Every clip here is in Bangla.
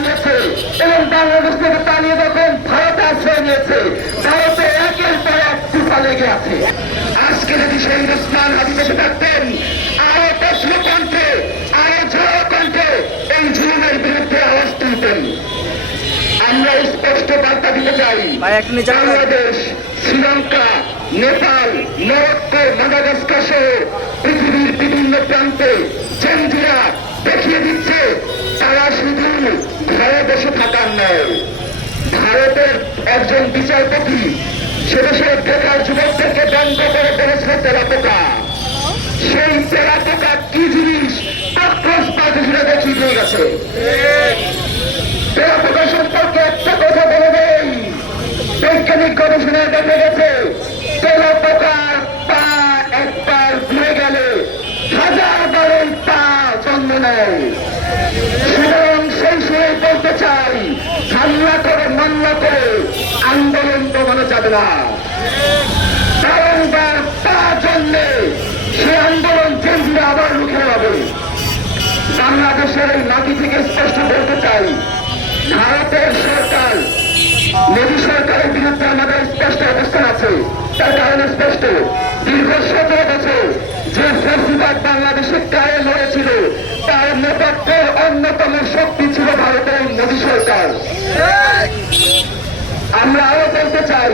পালিয়েছে এবং বাংলাদেশ থেকে পালিয়ে যখন ভারতে আশ্রয় নিয়েছে, ভারতে একের পর এক তুফা লেগে আছে। আজকে যদি সেই ওসমান হাদি বেঁচে থাকতেন, আরো প্রশ্ন কণ্ঠে, আরো ঝড় কণ্ঠে এই জুলুমের বিরুদ্ধে আওয়াজ তুলতেন। আমরা স্পষ্ট বার্তা দিতে চাই, বাংলাদেশ, শ্রীলঙ্কা, নেপাল, মরক্কো, মাদাগাস্কার সহ পৃথিবীর বিভিন্ন প্রান্তে জঙ্গিরা দেখিয়ে দিচ্ছে তারা শুধু ঘরে বসে থাকার নয়। ভারতের একজন বিচারপতি সেদেশের বেকার যুবকদেরকে ব্যঙ্গ করে বলেছিল তেলাপোকা। সেই তেলাপোকা কি জিনিস পাকিস্তানে দেখিয়ে দিয়ে গেছে। তেলাপোকা সম্পর্কে একটা কথা বলে দেই, বৈজ্ঞানিক গবেষণায় দেখা গেছে তেলাপোকার পা একবার ধুয়ে গেলে 1000 বারের পা জন্ম নেয়। সুতরাং সেই সময় বলতে চাই, হামলা করে মামলা করে আন্দোলন দমানো যাবে না। বারংবার পা জন্মে সে আন্দোলন জেন্দ্রে আবার রুখে হবে। বাংলাদেশের এই মাটি থেকে স্পষ্ট বলতে চাই, ভারতের সরকার, মোদী সরকারের বিরুদ্ধে আমাদের স্পষ্ট অবস্থান আছে। তার কারণ স্পষ্ট, দীর্ঘ 17 বছর যে ফেসিবাদ বাংলাদেশে কায়েম হয়েছিল, তার নেপথ্যের অন্যতম শক্তি ছিল ভারতের মোদী সরকার। আমরা আরো বলতে চাই,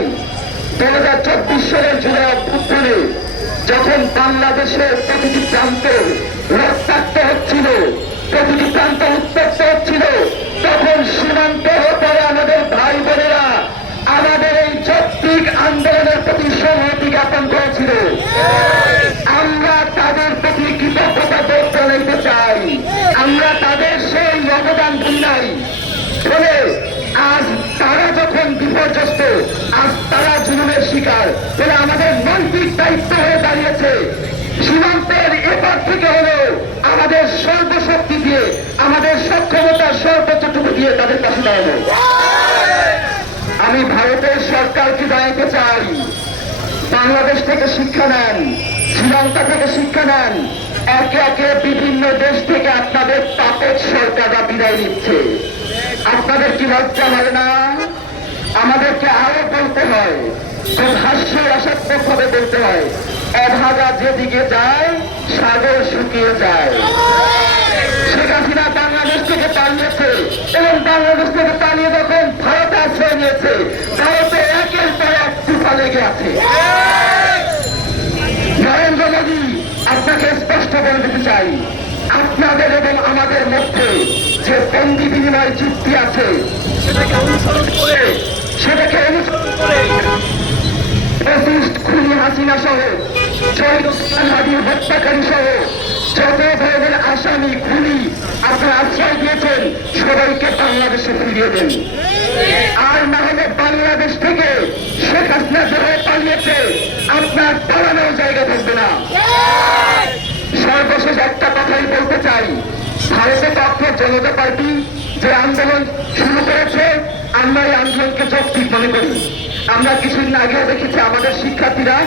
2024 সালের জুলাই অভ্যুত্থানে যখন বাংলাদেশের প্রতিটি প্রান্ত রক্তাক্ত হচ্ছিল, প্রতিটি প্রান্ত উত্তপ্ত হচ্ছিল, তখন সীমান্তে পরে আমাদের ভাই বোনেরা আমাদের এই যৌক্তিক আন্দোলনের প্রতি সংহতি জ্ঞাপন করেছিল। আমরা তাদের প্রতি কৃতজ্ঞতা বোধ জানাইতে চাই। আমরা তাদের সেই অবদান ভুলি নাই বলে আজ তারা যখন বিপর্যস্ত, আজ তারা জুলুমের শিকার বলে আমাদের নৈতিক দায়িত্ব হয়ে দাঁড়িয়েছে সীমান্তের এপার থেকে হলেও আমাদের সর্বশক্তি দিয়ে, আমাদের সক্ষমতার সর্বোচ্চটুকু দিয়ে তাদের কাছে দাঁড়াবো। আমি ভারতের সরকারকে জানাইতে চাই, বাংলাদেশ থেকে শিক্ষা নেন, শ্রীলঙ্কা থেকে শিক্ষা নেন। একে একে বিভিন্ন দেশ থেকে আপনাদের পাপের সরকাররা বিদায় নিচ্ছে। আপনাদের কি লজ্জা হয় না? আমাদেরকে আরো বলতে হয়, খুব হাস্যরসাত্মক ভাবে বলতে হয়, অভাগা যেদিকে যায় সাগর শুকিয়ে যায়। শেখ হাসিনা বাংলাদেশ থেকে পালিয়েছে এবং বাংলাদেশ থেকে পালিয়ে যখন ভারতে আশ্রয় নিয়েছে, ভারতে একের পর এক তুফা লেগে আছে। নরেন্দ্র মোদী, আপনাকে স্পষ্ট বলে দিতে চাই, আপনাদের এবং আমাদের মধ্যে যে বন্দি বিনিময় চুক্তি আছে সেটাকে অনুসরণ করে 25 খুনি হাসিনা সহ, শহীদ ওসমান হাদির হত্যাকারী সহ যত ধরনের আসামি খুনি আপনারা আশ্রয় দিয়েছেন, সবাইকে বাংলাদেশে ফিরিয়ে দেন। আর না হলে বাংলাদেশ থেকে শেখ হাসিনা যেভাবে পালিয়েছে, আপনার পালানোর জায়গা থাকবে না। সর্বশেষ একটা কথাই বলতে চাই, ভারতের পক্ষে জনতা পার্টি যে আন্দোলন শুরু করেছে, আমরা এই আন্দোলনকে যৌক্তিক মনে করি। আমরা কিছুদিন আগেও দেখেছি আমাদের শিক্ষার্থীরা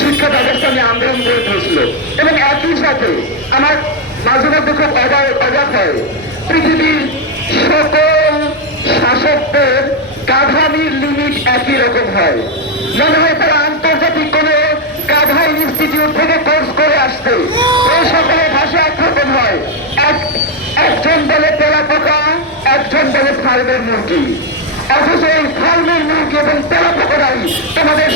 শিক্ষা ব্যবস্থা নিয়ে আন্দোলন গড়ে তুলেছিল এবং একই সাথে আমার মাঝে মধ্যে খুব অবাক হয়, পৃথিবীর সকল শাসকদের গাধামির লিমিট একই রকম হয়। মনে হয় তারা আন্তর্জাতিক কোন গাধা ইনস্টিটিউট থেকে কোর্স করে আসছে। এই সকলের ভাষা একরকম হয়, একজন বলে তেলাপোকা, একজন বলে ফার্মের মুরগি। অথচ এই ফার্মের মুরগি এবং তেলাপোকারাই তোমাদের